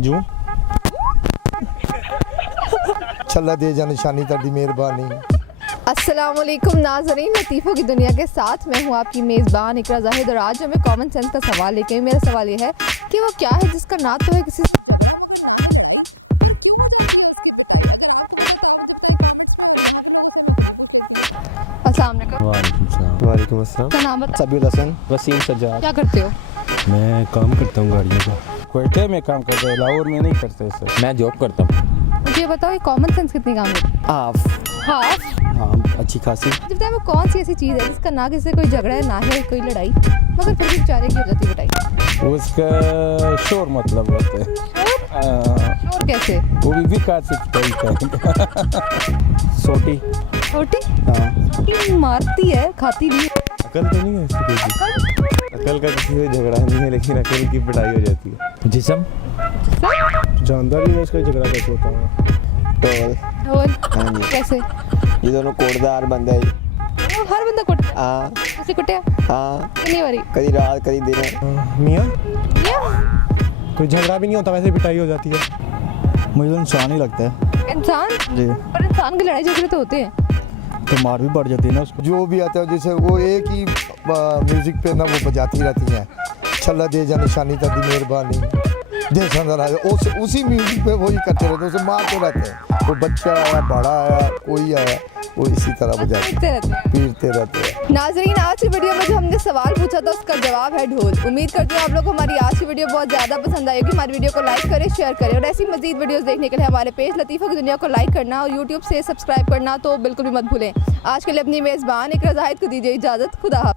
जू छल्ला दे जा निशानी ताड़ी मेहरबानी। अस्सलामुअलैकुम नाज़रीन, लतीफ़ों की दुनिया के साथ मैं हूँ आपकी मेज़बान इकरा ज़ाहिद और आज हमें कॉमन सेंस का सवाल लेके आई। मेरा सवाल ये है कि वो क्या है जिसका ना तो है किसी वालेकुम अस्सलाम। का नाम बता। सबीर हसन। वसीम सज्जाद। क्या करते हो? मैं काम करता हूँ गाड़ियों का। कोयटे में काम करते हैं, लाहौर में नहीं करते सर। मैं जॉब करता हूँ। मुझे ये बताओ ये कॉमन सेंस कितनी काम करती है? हाफ। हाँ, अच्छी खासी। मुझे बताओ वो कौन सी ऐसी चीज़ है जिसका ना किसी से कोई झगड़ा है ना है कोई लड़ाई मगर फिर भी बेचारे की हो जाती है बताइए। उसका शोर मतलब होता है। शोर कैसे? वो भी बेकार से पिटाई सोटी। छोटी हाँ। छोटी मारती है खाती नहीं है। अकल तो नहीं है इसकी कोई। अकल का किसी से झगड़ा नहीं है लेकिन अकल की पिटाई हो जाती है। जिस्म जानदार भी उसका झगड़ा कैसे होता है। ढोल कैसे? ये दोनों कोटदार बंदे हैं। वो हर बंदा कुट हाँ उसे कुटिया हाँ, कितनी बारी? कभी रात कभी दिन। मियाँ या कोई झगड़ा भी नहीं होता, वैसे पिटाई हो जाती है। मुझे तो इंसान ही लगता है इंसान जी। पर इंसान की लड़ाई झगड़े तो होते हैं। तो मार भी बढ़ जाती है ना उसको। जो भी आता है जैसे वो एक ही म्यूजिक पे ना वो बजाती रहती हैं। छल्ला दे जा निशानी ताड़ी मेहरबानी। दे संदर उसी म्यूजिक पे वही करते रहते हैं, उसे मारते रहते हैं। वो बच्चा आया बड़ा आया कोई आया वो इसी तरह बजाते पीटते रहते हैं। पीटते रहते हैं। नाजरीन आज की वीडियो में जो हमने सवाल पूछा था उसका जवाब है ढोल। उम्मीद करती हूँ आप लोग को हमारी आज की वीडियो बहुत ज़्यादा पसंद आएगी। हमारी वीडियो को लाइक करें शेयर करें और ऐसी मजीद वीडियोस देखने के लिए हमारे पेज लतीफ़ों की दुनिया को लाइक करना और यूट्यूब से सब्सक्राइब करना तो बिल्कुल भी मत भूलें। आज के लिए अपनी मेज़बान इकरा ज़ाहिद को दीजिए इजाज़त। खुदा हाफ़िज़।